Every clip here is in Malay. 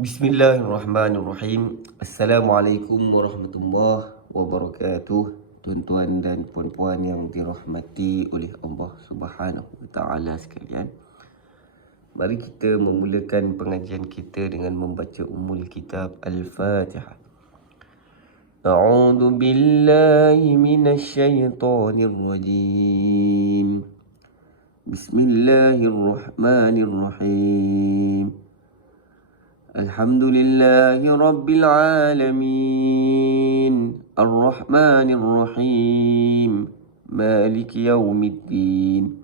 Bismillahirrahmanirrahim. Assalamualaikum warahmatullahi wabarakatuh. Tuan-tuan dan puan-puan yang dirahmati oleh Allah Subhanahu wa taala sekalian. Mari kita memulakan pengajian kita dengan membaca ummul kitab Al-Fatihah. A'udzu billahi minasy syaithanir rajim. Bismillahirrahmanirrahim. Alhamdulillahi Rabbil Alamin Ar-Rahmanir Rahim Maliki Yawmiddin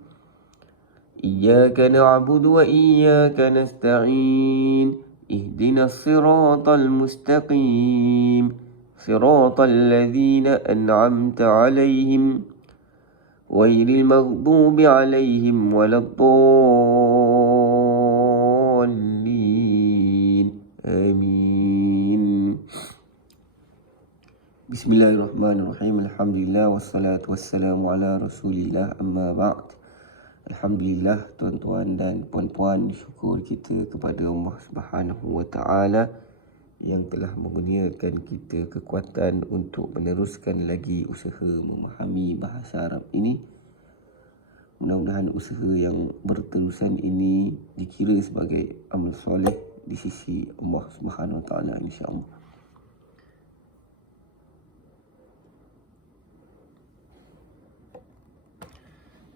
Iyyaka na'budu wa iyyaka nasta'in Ihdinas siratal mustaqim Siratal ladzina an'amta 'alaihim Ghairil maghdubi 'alaihim waladdallin. Amin. Bismillahirrahmanirrahim. Alhamdulillah wassalatu wassalamu ala Rasulillah, amma ba'd. Alhamdulillah tuan-tuan dan puan-puan, syukur kita kepada Allah Subhanahu wa taala yang telah mengurniakan kita kekuatan untuk meneruskan lagi usaha memahami bahasa Arab ini. Mudah-mudahan usaha yang berterusan ini dikira sebagai amal soleh di sisi Allah Subhanahu wa taala, insya-Allah.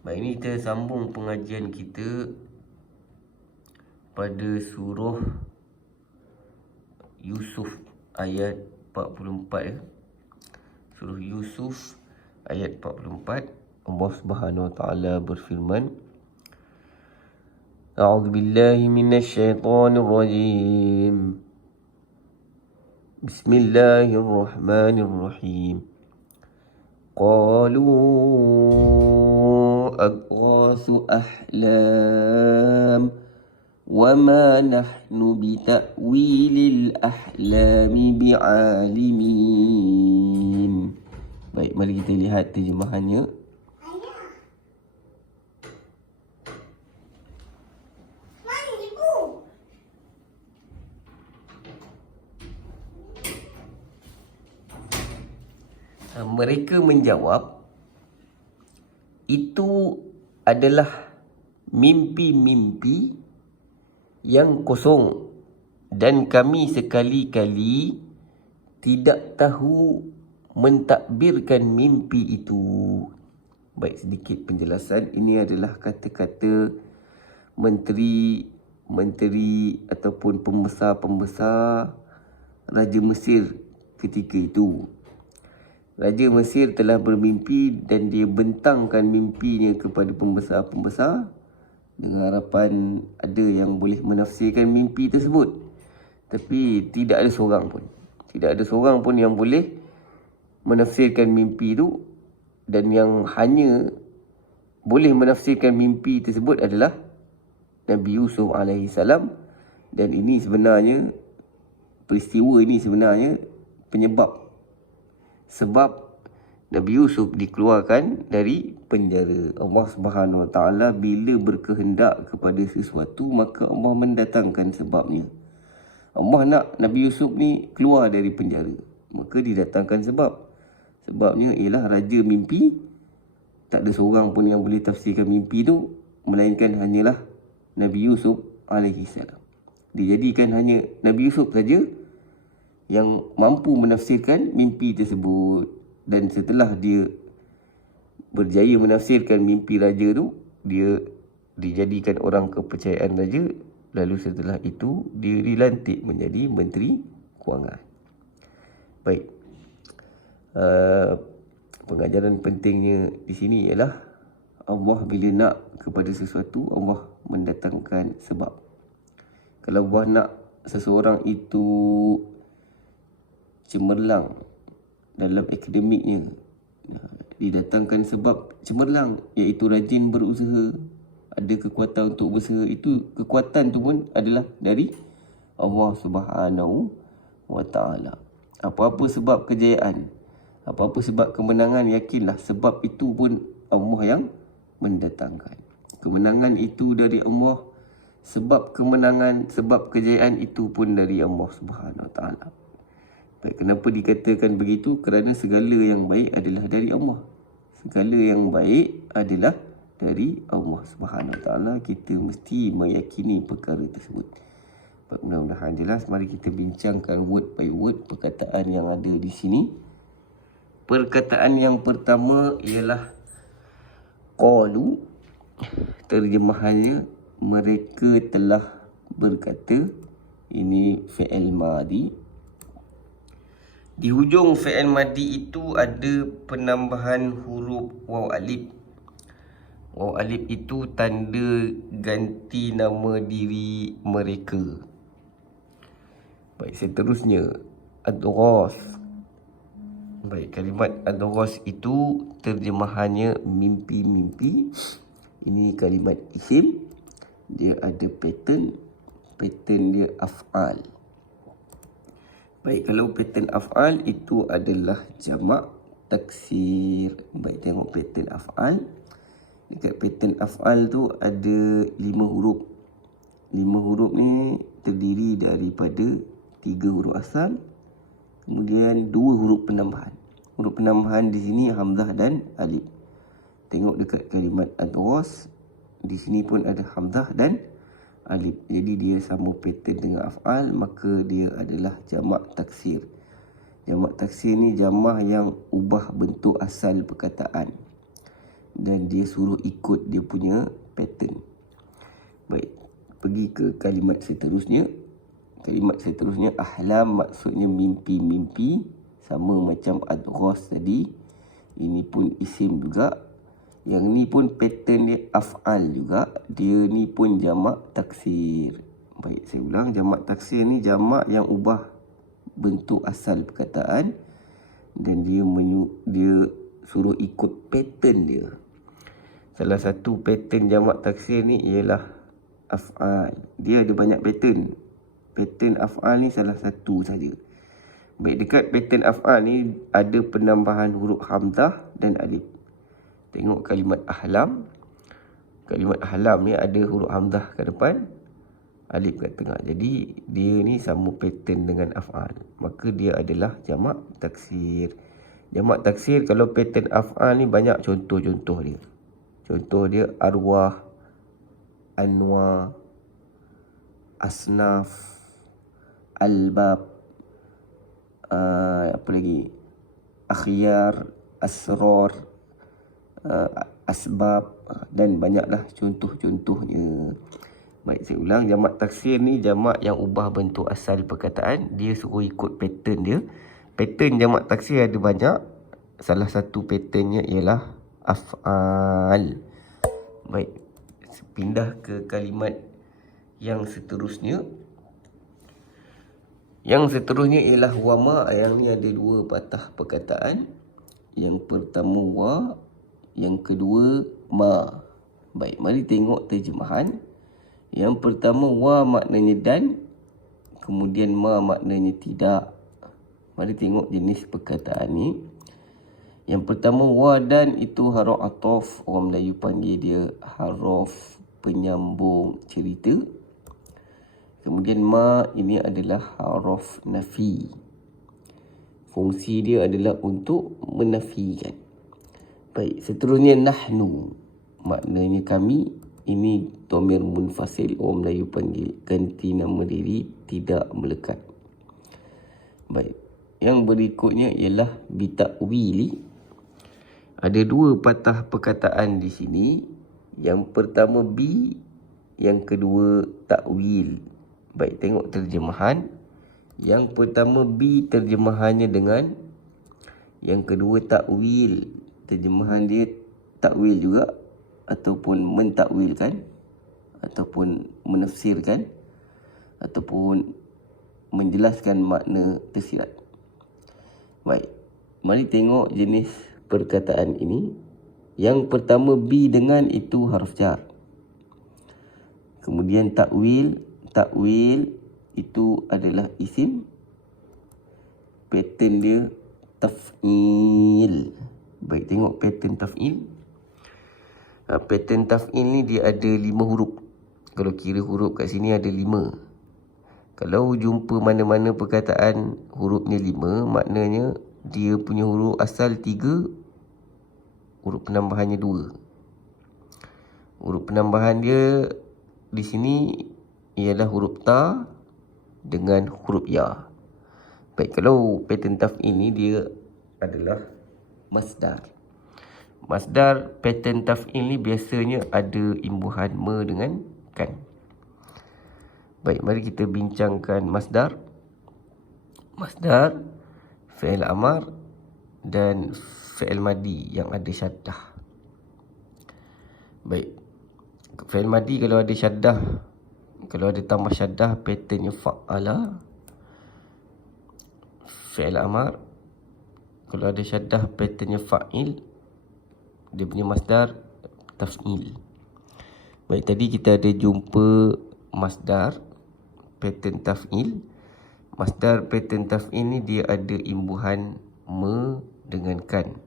Baik, ini kita sambung pengajian kita pada surah Yusuf ayat 44 ya. Surah Yusuf ayat 44. Allah Subhanahu wa taala berfirman, A'udzu billahi minasy syaithanir rajim. Bismillahirrahmanirrahim. Qalu adghasu ahlam wa ma nahnu bita'wilil ahlami bi'alimin. Baik, mari kita lihat terjemahannya. Mereka menjawab, itu adalah mimpi-mimpi yang kosong dan kami sekali-kali tidak tahu mentadbirkan mimpi itu. Baik, sedikit penjelasan. Ini adalah kata-kata menteri ataupun pembesar-pembesar Raja Mesir ketika itu. Raja Mesir telah bermimpi dan dia bentangkan mimpinya kepada pembesar-pembesar dengan harapan ada yang boleh menafsirkan mimpi tersebut. Tapi tidak ada seorang pun. Tidak ada seorang pun yang boleh menafsirkan mimpi itu, dan yang hanya boleh menafsirkan mimpi tersebut adalah Nabi Yusuf alaihissalam. Dan ini sebenarnya, peristiwa ini sebenarnya penyebab. Sebab Nabi Yusuf dikeluarkan dari penjara. Allah Subhanahu wa taala bila berkehendak kepada sesuatu, maka Allah mendatangkan sebabnya. Allah nak Nabi Yusuf ni keluar dari penjara, maka didatangkan sebab. Sebabnya ialah raja mimpi. Tak ada seorang pun yang boleh tafsirkan mimpi tu, melainkan hanyalah Nabi Yusuf alaihissalam. Dijadikan hanya Nabi Yusuf saja yang mampu menafsirkan mimpi tersebut. Dan setelah dia berjaya menafsirkan mimpi raja tu, dia dijadikan orang kepercayaan raja. Lalu setelah itu dia dilantik menjadi Menteri Kewangan. Baik, pengajaran pentingnya di sini ialah Allah bila nak kepada sesuatu, Allah mendatangkan sebab. Kalau Allah nak seseorang itu cemerlang dalam akademiknya, didatangkan sebab cemerlang, iaitu rajin berusaha, ada kekuatan untuk berusaha. Itu kekuatan tu pun adalah dari Allah Subhanahu wa taala. Apa-apa sebab kejayaan, apa-apa sebab kemenangan, yakinlah sebab itu pun Allah yang mendatangkan. Kemenangan itu dari Allah, Sebab kemenangan, sebab kejayaan itu pun dari Allah Subhanahu Wa Taala. Baik, kenapa dikatakan begitu? Kerana segala yang baik adalah dari Allah. Segala yang baik adalah dari Allah Subhanahu Wa Taala. Kita mesti meyakini perkara tersebut. Baik, mudah-mudahan jelas. Mari kita bincangkan word by word perkataan yang ada di sini. Perkataan yang pertama ialah qalu. Terjemahannya, mereka telah berkata. Ini fi'il madi. Di hujung fi'il madi itu ada penambahan huruf waw alif. Waw alif itu tanda ganti nama diri mereka. Baik, seterusnya adghas. Baik, kalimat adghas itu terjemahannya mimpi-mimpi. Ini kalimat isim. Dia ada pattern. Pattern dia af'al. Baik, kalau pattern af'al itu adalah jamak taksir. Baik, tengok pattern af'al. Dekat pattern af'al tu ada 5 huruf. 5 huruf ni terdiri daripada 3 huruf asal. Kemudian 2 huruf penambahan. Huruf penambahan di sini hamzah dan alif. Tengok dekat kalimat adghas. Di sini pun ada hamzah dan alif. Jadi dia sama pattern dengan af'al, maka dia adalah jamak taksir. Jamak taksir ni jamak yang ubah bentuk asal perkataan dan dia suruh ikut dia punya pattern. Baik, pergi ke kalimat seterusnya. Kalimat seterusnya ahlam, maksudnya mimpi-mimpi, sama macam adghas tadi. Ini pun isim juga. Yang ni pun pattern dia af'al juga. Dia ni pun jamak taksir. Baik, saya ulang. Jamak taksir ni jamak yang ubah bentuk asal perkataan. Dan dia suruh ikut pattern dia. Salah satu pattern jamak taksir ni ialah af'al. Dia ada banyak pattern. Pattern af'al ni salah satu saja. Baik, dekat pattern af'al ni ada penambahan huruf hamzah dan alif. Tengok kalimat ahlam. Kalimat ahlam ni ada huruf hamzah ke depan, alif kat tengah. Jadi dia ni sama pattern dengan af'al. Maka dia adalah jamak taksir. Jamak taksir kalau pattern af'al ni banyak contoh-contoh dia. Contoh dia arwah, anwar, asnaf, albab, apa lagi? Akhyar, asrar, asbab, dan banyaklah contoh-contohnya. Baik, saya ulang. Jamak taksir ni jamak yang ubah bentuk asal perkataan. Dia suruh ikut pattern dia. Pattern jamak taksir ada banyak. Salah satu patternnya ialah af'al. Baik, pindah ke kalimat yang seterusnya. Yang seterusnya ialah wama. Yang ni ada 2 patah perkataan. Yang pertama wa, yang kedua ma. Baik, mari tengok terjemahan. Yang pertama wa maknanya dan, kemudian ma maknanya tidak. Mari tengok jenis perkataan ni. Yang pertama wa dan itu haruf ataf. Orang Melayu panggil dia haruf penyambung cerita. Kemudian ma ini adalah haruf nafi. Fungsi dia adalah untuk menafikan. Baik, seterusnya nahnu. Maknanya kami. Ini dhamir munfasil. Orang Melayu panggil ganti nama diri, tidak melekat. Baik, yang berikutnya ialah bitakwili. Ada 2 patah perkataan di sini. Yang pertama bi, yang kedua takwil. Baik, tengok terjemahan. Yang pertama bi terjemahannya dengan, yang kedua takwil. Terjemahan dia takwil juga, ataupun mentakwilkan, ataupun menafsirkan, ataupun menjelaskan makna tersirat. Baik, mari tengok jenis perkataan ini. Yang pertama bi dengan itu harf jar. Kemudian takwil. Takwil itu adalah isim. Pattern dia taf'il. Baik, tengok pattern taf'il. Pattern taf'il ni dia ada 5 huruf. Kalau kira huruf kat sini ada 5. Kalau jumpa mana-mana perkataan hurufnya 5, maknanya dia punya huruf asal 3, huruf penambahannya 2. Huruf penambahan dia di sini ialah huruf ta dengan huruf ya. Baik, kalau pattern taf'il ni dia adalah masdar. Masdar pattern taf'il ni biasanya ada imbuhan me dengan kan. Baik, mari kita bincangkan masdar. Masdar, fi'il amar dan fi'il madi yang ada syaddah. Baik, fi'il madi kalau ada syaddah, kalau ada tambah syaddah, patternnya fa'ala. Fi'il amar, kalau ada syaddah, patternnya fa'il. Dia punya masdar taf'il. Baik, tadi kita ada jumpa masdar pattern taf'il. Masdar pattern taf'il ni dia ada imbuhan me dengan kan.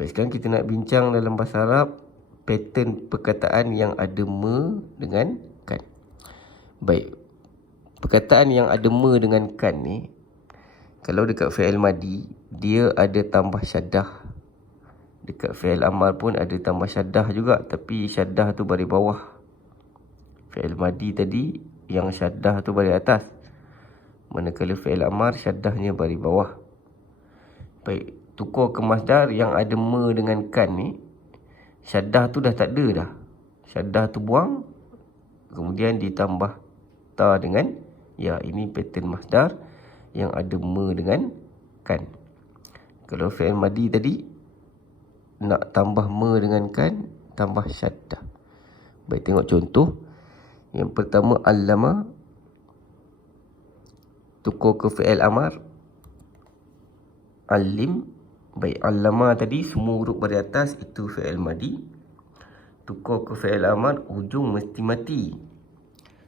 Baik, sekarang kita nak bincang dalam bahasa Arab pattern perkataan yang ada me dengan kan. Baik, perkataan yang ada me dengan kan ni, kalau dekat fi'il madi dia ada tambah syaddah. Dekat fi'il amar pun ada tambah syaddah juga, tapi syaddah tu baris bawah. Fi'il madi tadi yang syaddah tu baris atas, manakala fi'il amar syaddahnya baris bawah. Baik, tukar ke masdar yang ada me dengan kan ni, syaddah tu dah tak ada dah. Syaddah tu buang, kemudian ditambah ta dengan ya. Ini pattern masdar yang ada me dengan kan. Kalau fi'il madi tadi nak tambah me dengan kan, tambah syaddah. Baik, tengok contoh. Yang pertama, allama, tukar ke fi'il amar, alim. Baik, allama tadi semua huruf baris atas, itu fi'il madi. Tukar ke fi'il amar, hujung mesti mati.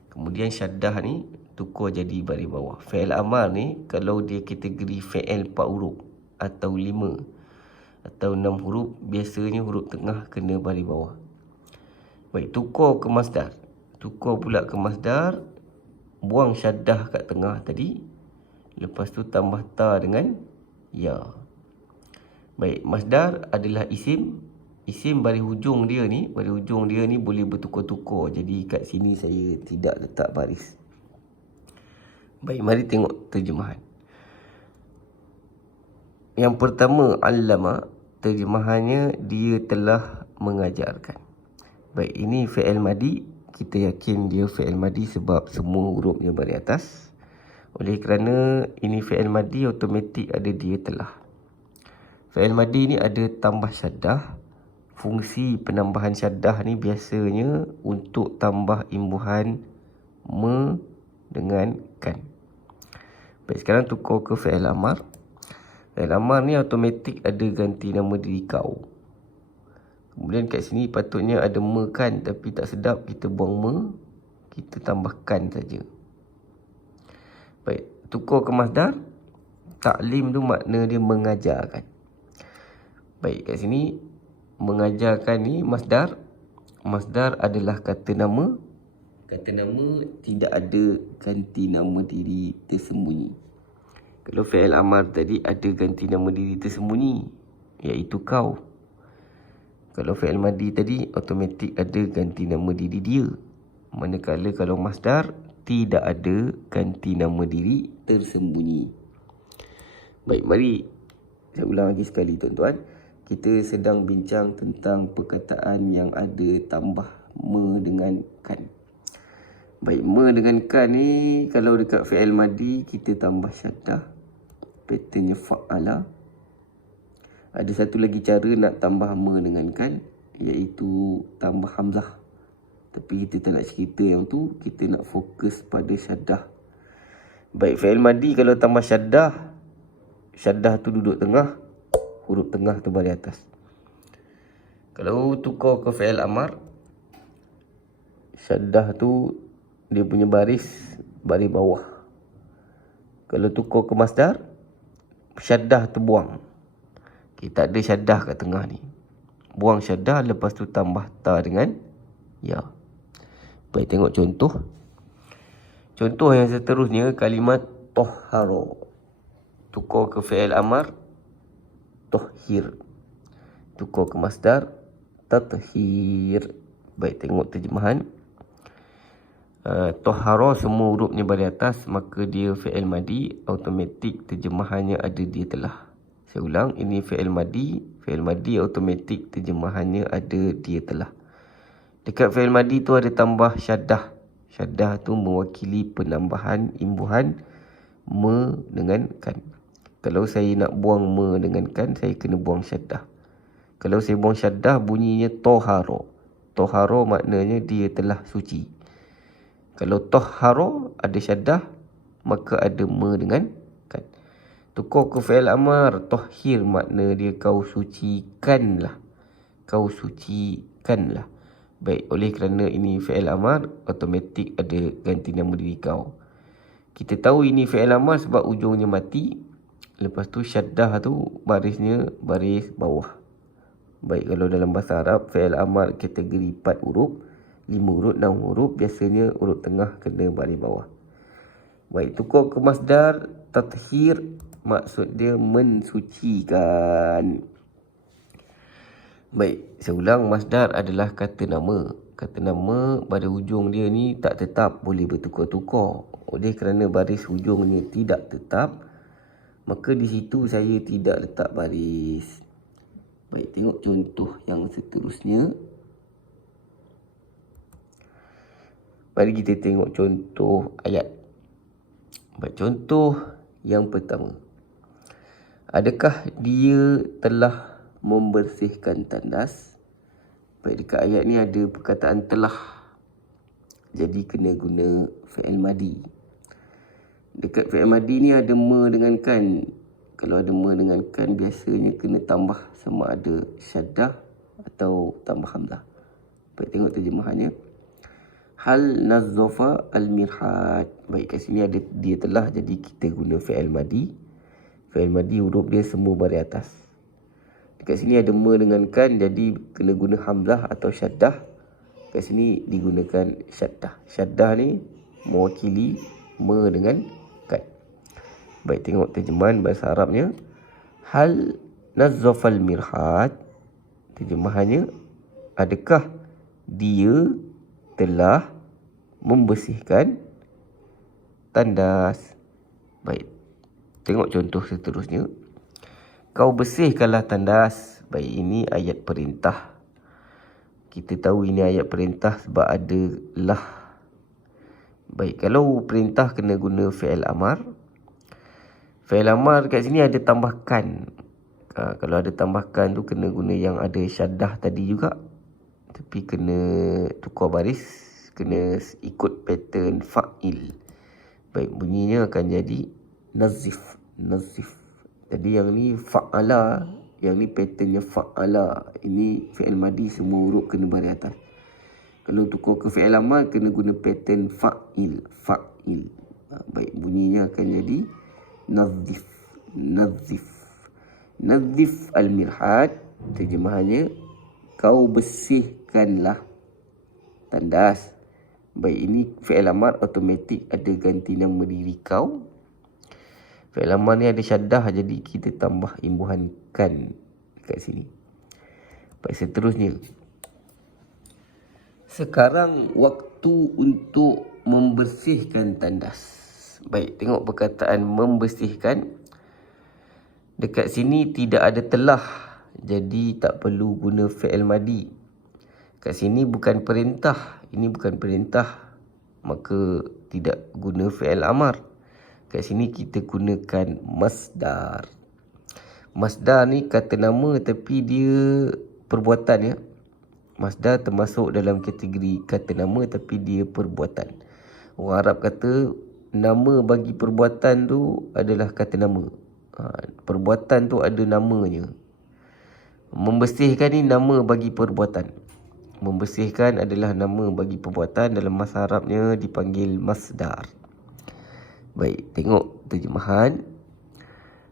Kemudian syaddah ni tukar jadi baris bawah. Fi'il amar ni kalau dia kategori fi'il 4 huruf atau 5 atau 6 huruf, biasanya huruf tengah kena baris bawah. Baik, tukar ke masdar. Tukar pula ke masdar, buang syaddah kat tengah tadi, lepas tu tambah ta dengan ya. Baik, masdar adalah isim. Isim baris hujung dia ni, boleh bertukar-tukar. Jadi kat sini saya tidak letak baris. Baik, mari tengok terjemahan. Yang pertama, allama, terjemahannya dia telah mengajarkan. Baik, ini fi'il madi. Kita yakin dia fi'il madi sebab semua hurufnya baris atas. Oleh kerana ini fi'il madi, automatik ada dia telah. Fi'il madi ni ada tambah syaddah. Fungsi penambahan syaddah ni biasanya untuk tambah imbuhan me dengan kan. Baik, sekarang tukar ke fi'il amar. Fi'il amar ni automatik ada ganti nama diri kau. Kemudian kat sini patutnya ada me kan, tapi tak sedap, kita buang me, kita tambahkan saja. Baik, tukar ke masdar. Ta'lim tu makna dia mengajarkan. Baik, kat sini mengajarkan ni masdar. Masdar adalah kata nama. Kata nama tidak ada ganti nama diri tersembunyi. Kalau fi'il amar tadi ada ganti nama diri tersembunyi, iaitu kau. Kalau fi'il madi tadi automatik ada ganti nama diri dia. Manakala kalau masdar tidak ada ganti nama diri tersembunyi. Baik, mari saya ulang lagi sekali tuan-tuan. Kita sedang bincang tentang perkataan yang ada tambah me dengan kan. Baik, me dengan kan ni kalau dekat fi'il madi kita tambah syaddah. Patternnya fa'ala. Ada satu lagi cara nak tambah me dengan kan, iaitu tambah hamzah. Tapi kita tak nak cerita yang tu, kita nak fokus pada syaddah. Baik, fi'il madi kalau tambah syaddah, syaddah tu duduk tengah, huruf tengah tu baris atas. Kalau tukar ke fi'il amar, syaddah tu dia punya baris bawah. Kalau tukar ke masdar, syaddah tu buang. Kita ada syaddah kat tengah ni. Buang syaddah, lepas tu tambah ta dengan ya. Baik, tengok contoh. Contoh yang seterusnya, kalimat toharo. Tukar ke fi'il amar, tohhir. Tukar ke masdar, tathhir. Baik, tengok terjemahan. Toharo semua hurufnya baris atas, maka dia fi'il madi, automatik terjemahannya ada dia telah. Saya ulang, ini fi'il madi automatik terjemahannya ada dia telah. Dekat fi'il madi tu ada tambah syaddah. Syaddah tu mewakili penambahan imbuhan me dengan kan. Kalau saya nak buang me dengan kan, saya kena buang syaddah. Kalau saya buang syaddah, bunyinya toharo. Toharo maknanya dia telah suci. Kalau toharo ada syaddah, maka ada me dengan kan. Tukar ke fi'il amar, tohhir makna dia kau sucikanlah. Kau sucikanlah. Baik, oleh kerana ini fi'il amar, automatik ada ganti nama diri kau. Kita tahu ini fi'il amar sebab ujungnya mati. Lepas tu syaddah tu barisnya baris bawah. Baik, kalau dalam bahasa Arab, fi'il amar kategori 4 huruf, 5 huruf, 6 huruf. Biasanya huruf tengah kena baris bawah. Baik, tukar ke masdar, tathhir, maksud dia mensucikan. Baik, saya ulang, masdar adalah kata nama. Kata nama pada hujung dia ni tak tetap, boleh bertukar-tukar. Oleh kerana baris hujungnya tidak tetap, maka di situ saya tidak letak baris. Baik, tengok contoh yang seterusnya. Mari kita tengok contoh ayat. Baik, contoh yang pertama. Adakah dia telah membersihkan tandas? Baik, dekat ayat ni ada perkataan telah. Jadi kena guna fi'il madi. Dekat fi'il madi ni ada me dengan kan. Kalau ada me dengan kan, biasanya kena tambah sama ada syaddah atau tambah hamzah. Baik, tengok terjemahannya. Hal nazzafa al-mirhat. Baik, kat sini ada dia telah, jadi kita guna fi'il madi. Fi'il madi huruf dia semua baris atas. Dekat sini ada me dengan kan, jadi kena guna hamzah atau syaddah. Kat sini digunakan syaddah. Syaddah ni mewakili me dengan kan. Baik, tengok terjemahan bahasa Arabnya. Hal nazzafal mirhat. Terjemahannya, adakah dia telah membersihkan tandas? Baik, tengok contoh seterusnya. Kau bersihkanlah tandas. Baik, ini ayat perintah. Kita tahu ini ayat perintah sebab ada lah. Baik, kalau perintah kena guna fi'il amar. Fi'il amar kat sini ada tambahkan. Kalau ada tambahkan tu kena guna yang ada syaddah tadi juga. Tapi kena tukar baris. Kena ikut pattern fa'il. Baik, bunyinya akan jadi nazif. Nazif. Jadi yang ni fa'ala. Yang ni patternnya fa'ala. Ini fi'il madi semua huruf kena baris atas. Kalau tukar ke fi'il amal kena guna pattern fa'il. Fa'il. Baik, bunyinya akan jadi nazif. Nazif. Nazif al-mirhat. Terjemahannya, kau bersihkanlah tandas. Baik, ini fi'il amar automatik ada ganti nama diri kau. Fi'il amar ni ada syaddah, jadi kita tambah imbuhan kan dekat sini. Baik, seterusnya. Sekarang waktu untuk membersihkan tandas. Baik, tengok perkataan membersihkan. Dekat sini tidak ada telah, jadi tak perlu guna fi'il madi. Kat sini bukan perintah. Ini bukan perintah, maka tidak guna fi'il amar. Kat sini kita gunakan masdar. Masdar ni kata nama tapi dia perbuatan ya. Masdar termasuk dalam kategori kata nama tapi dia perbuatan. Orang Arab kata nama bagi perbuatan tu adalah kata nama. Perbuatan tu ada namanya. Membersihkan ni nama bagi perbuatan. Membersihkan adalah nama bagi perbuatan. Dalam bahasa Arabnya dipanggil masdar. Baik, tengok terjemahan.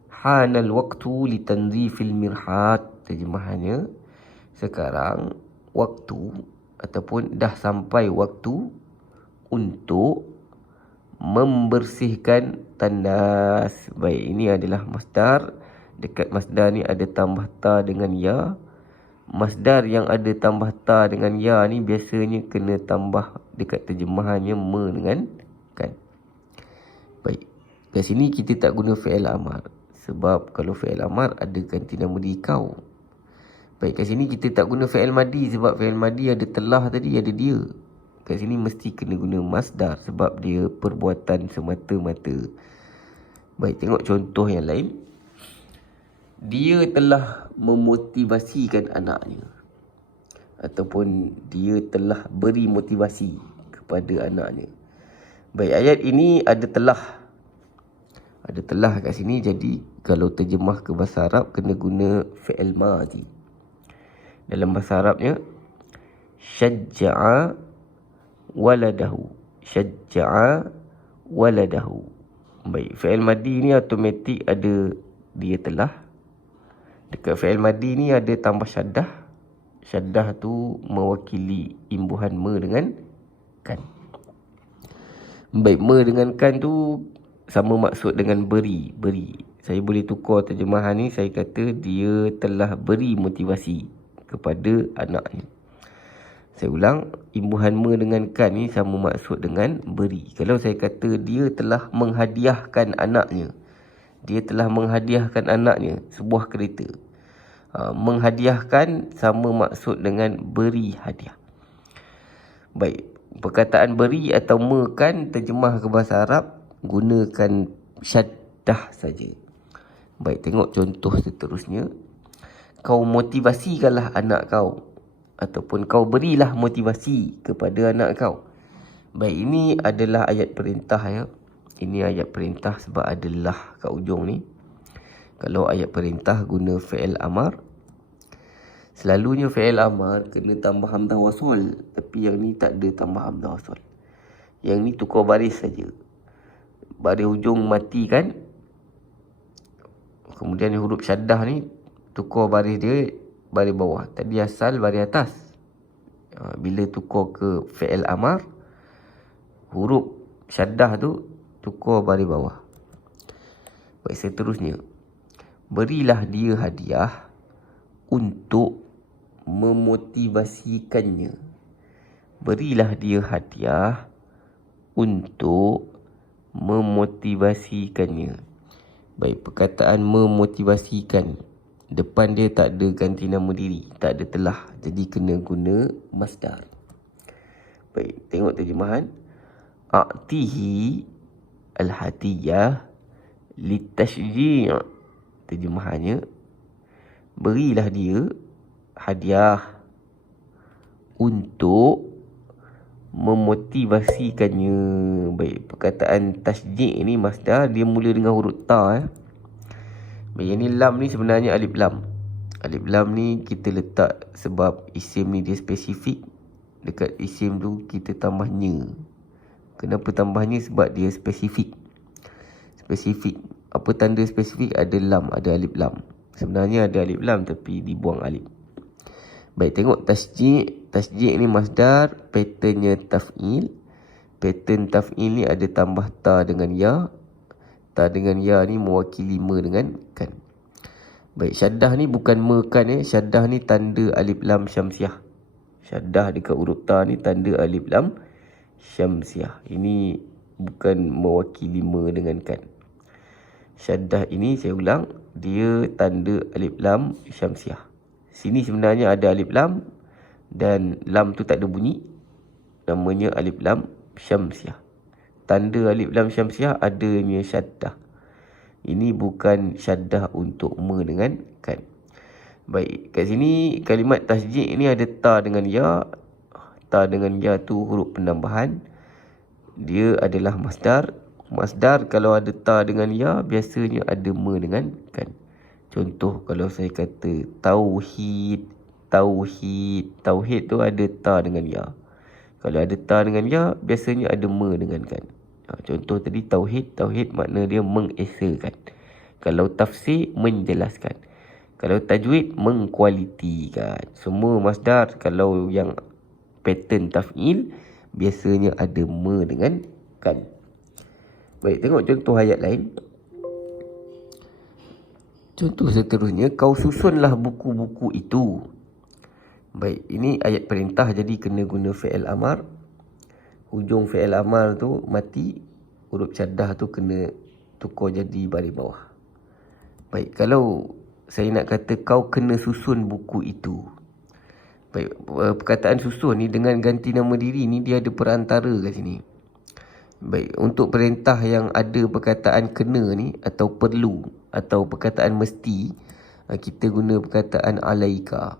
Hanal waqtu litanzifil mirhat. Terjemahannya, sekarang waktu ataupun dah sampai waktu untuk membersihkan tandas. Baik, ini adalah masdar. Dekat masdar ni ada tambah ta dengan ya. Masdar yang ada tambah ta dengan ya ni biasanya kena tambah dekat terjemahannya me dengan kan. Baik, kat sini kita tak guna fi'il amar. Sebab kalau fi'il amar ada ganti nama di kau. Baik, kat sini kita tak guna fi'il madi. Sebab fi'il madi ada telah tadi, ada dia. Kat sini mesti kena guna masdar sebab dia perbuatan semata-mata. Baik, tengok contoh yang lain. Dia telah memotivasikan anaknya. Ataupun dia telah beri motivasi kepada anaknya. Baik, ayat ini ada telah. Ada telah kat sini. Jadi kalau terjemah ke bahasa Arab kena guna fi'il madhi. Dalam bahasa Arabnya syajja'a waladahu. Syajja'a waladahu. Baik, fi'il madhi ni automatik ada dia telah. Dekat fi'il madhi ni ada tambah syaddah. Syaddah tu mewakili imbuhan me dengan kan. Baik, me dengan kan tu sama maksud dengan beri. Beri. Saya boleh tukar terjemahan ni. Saya kata dia telah beri motivasi kepada anaknya. Saya ulang. Imbuhan me dengan kan ni sama maksud dengan beri. Kalau saya kata dia telah menghadiahkan anaknya. Dia telah menghadiahkan anaknya sebuah kereta. Menghadiahkan sama maksud dengan beri hadiah. Baik, perkataan beri atau mekan terjemah ke bahasa Arab gunakan syaddah saja. Baik, tengok contoh seterusnya. Kau motivasikanlah anak kau. Ataupun kau berilah motivasi kepada anak kau. Baik, ini adalah ayat perintah ya. Ini ayat perintah sebab adalah kat ujung ni. Kalau ayat perintah guna fi'il amar. Selalunya fi'il amar kena tambah hamzah wasol. Tapi yang ni tak ada tambah hamzah wasol. Yang ni tukar baris saja. Baris ujung mati kan. Kemudian huruf syaddah ni tukar baris dia baris bawah. Tadi asal baris atas. Bila tukar ke fi'il amar, huruf syaddah tu tukar baris bawah. Baik, seterusnya. Berilah dia hadiah untuk memotivasikannya. Berilah dia hadiah untuk memotivasikannya. Baik, perkataan memotivasikan. Depan dia tak ada ganti nama diri. Tak ada telah. Jadi kena guna masdar. Baik, tengok terjemahan. A'tihi al-hadiyah litashji'. Terjemahannya, berilah dia hadiah untuk memotivasikannya. Baik, perkataan tasji' ni masdar dia mula dengan huruf ta. Baik, yang ni lam ni sebenarnya alif lam. Alif lam ni kita letak sebab isim ni dia spesifik. Dekat isim tu kita tambah nya. Kenapa tambahnya? Sebab dia spesifik. Spesifik. Apa tanda spesifik? Ada lam, ada alif lam. Sebenarnya ada alif lam tapi dibuang alif. Baik, tengok tasji'. Tasji' ni masdar, patternnya taf'il. Pattern taf'il ni ada tambah ta dengan ya. Ta dengan ya ni mewakili me dengan kan. Baik, syaddah ni bukan me kan Syaddah ni tanda alif lam syamsiah. Syaddah dekat huruf ta ni tanda alif lam syamsiah. Ini bukan mewakili me dengan kan. Syaddah ini saya ulang, dia tanda alif lam syamsiah. Sini sebenarnya ada alif lam dan lam tu tak ada bunyi. Namanya alif lam syamsiah. Tanda alif lam syamsiah adanya syaddah. Ini bukan syaddah untuk me dengan kan. Baik, kat sini kalimat tasji' ni ada ta dengan ya. Ta dengan ya tu huruf penambahan. Dia adalah masdar. Masdar kalau ada ta dengan ya biasanya ada me dengan kan. Contoh kalau saya kata tauhid. Tauhid tu ada ta dengan ya. Kalau ada ta dengan ya biasanya ada me dengan kan. Contoh tadi tauhid. Tauhid makna dia mengesakan. Kalau tafsir menjelaskan. Kalau tajwid mengkualitikan. Semua masdar kalau yang pattern taf'il biasanya ada me dengan kan. Baik, tengok contoh ayat lain. Contoh seterusnya, kau susunlah buku-buku itu. Baik, ini ayat perintah jadi kena guna fi'il amar. Hujung fi'il amar tu mati, huruf caddah tu kena tukar jadi baris bawah. Baik, kalau saya nak kata kau kena susun buku itu. Baik, perkataan susun ni dengan ganti nama diri ni dia ada perantara kat sini. Baik, untuk perintah yang ada perkataan kena ni atau perlu atau perkataan mesti, kita guna perkataan alaika.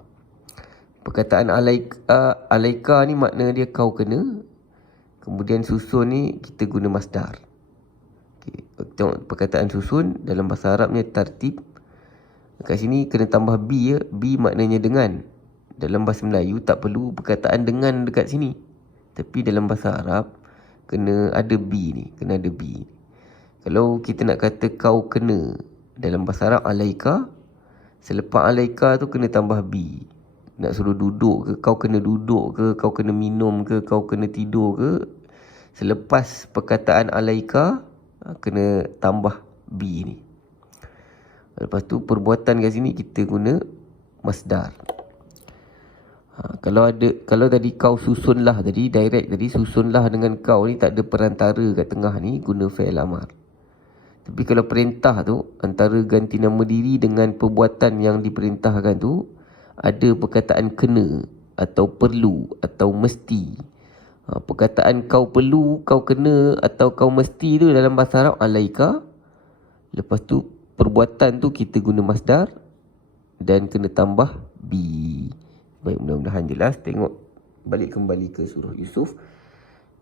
Perkataan alaika ni makna dia kau kena. Kemudian susun ni kita guna masdar. Okay. Tengok perkataan susun dalam bahasa Arabnya tartib. Kat sini kena tambah bi ya. Bi maknanya dengan. Dalam bahasa Melayu tak perlu perkataan dengan dekat sini. Tapi dalam bahasa Arab kena ada bi ni. Kena ada bi. Kalau kita nak kata kau kena dalam bahasa Arab alaika, selepas alaika tu kena tambah bi. Nak suruh duduk ke, kau kena duduk ke, kau kena minum ke, kau kena tidur ke, selepas perkataan alaika kena tambah bi ni. Lepas tu perbuatan kat sini kita guna masdar. Kalau tadi kau susunlah tadi direct tadi susunlah dengan kau ni tak ada perantara kat tengah ni, guna fi'il amar. Tapi kalau perintah tu antara ganti nama diri dengan perbuatan yang diperintahkan tu ada perkataan kena atau perlu atau mesti. Perkataan kau perlu, kau kena atau kau mesti tu dalam bahasa Arab alaika. Lepas tu perbuatan tu kita guna masdar dan kena tambah bi. Baik, mudah-mudahan jelas. Tengok balik kembali ke surah Yusuf.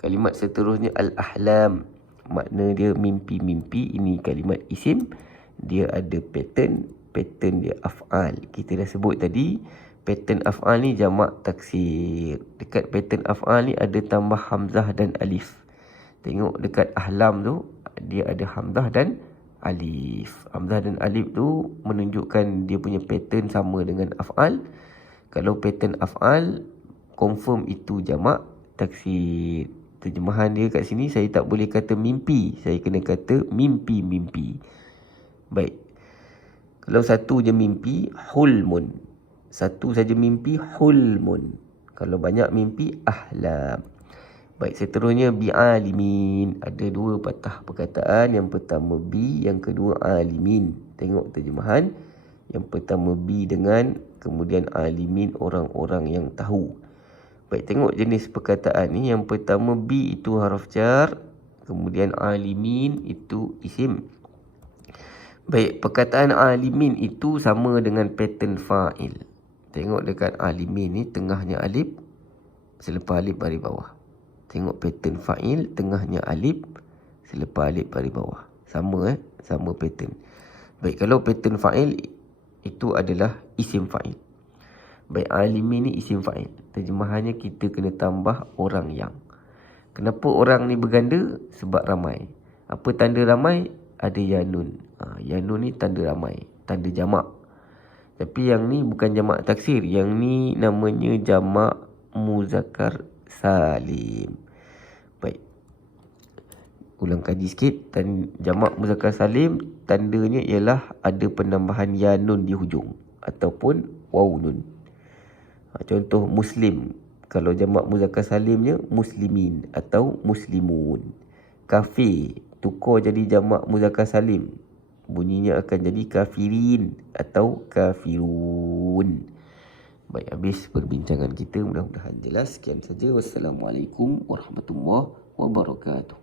Kalimat seterusnya al-ahlam. Makna dia mimpi-mimpi. Ini kalimat isim. Dia ada pattern dia af'al. Kita dah sebut tadi pattern af'al ni jamak taksir. Dekat pattern af'al ni ada tambah hamzah dan alif. Tengok dekat ahlam tu dia ada hamzah dan alif. Hamzah dan alif tu menunjukkan dia punya pattern sama dengan af'al. Kalau pattern af'al confirm itu jamak taksir. Terjemahan dia kat sini saya tak boleh kata mimpi, saya kena kata mimpi-mimpi. Baik. Kalau satu je mimpi, hulmun. Satu saja mimpi, hulmun. Kalau banyak mimpi, ahlam. Baik, seterusnya bi'alimin. Ada dua patah perkataan. Yang pertama bi, yang kedua alimin. Tengok terjemahan. Yang pertama bi dengan, kemudian alimin orang-orang yang tahu. Baik, tengok jenis perkataan ni. Yang pertama bi itu haraf jar. Kemudian alimin itu isim. Baik, perkataan alimin itu sama dengan pattern fa'il. Tengok dekat alimin ni tengahnya alif, selepas alif baris bawah. Tengok pattern fa'il, tengahnya alif, selepas alif baris bawah. Sama sama pattern. Baik, kalau pattern fa'il itu adalah isim fa'il. Baik, alimin ni isim fa'il. Terjemahannya kita kena tambah orang yang. Kenapa orang ni berganda? Sebab ramai. Apa tanda ramai? Ada yanun. Yanun ni tanda ramai, tanda jamak. Tapi yang ni bukan jamak taksir. Yang ni namanya jamak muzakkar salim. Baik, ulang kaji sikit. Jamak muzakkar salim tandanya ialah ada penambahan yanun di hujung ataupun waw nun. Contoh muslim, kalau jamak muzakkar salimnya muslimin atau muslimun. Kafir tukar jadi jamak muzakkar salim, bunyinya akan jadi kafirin atau kafirun. Baik, habis perbincangan kita. Mudah-mudahan jelas. Sekian saja. Wassalamualaikum warahmatullahi wabarakatuh.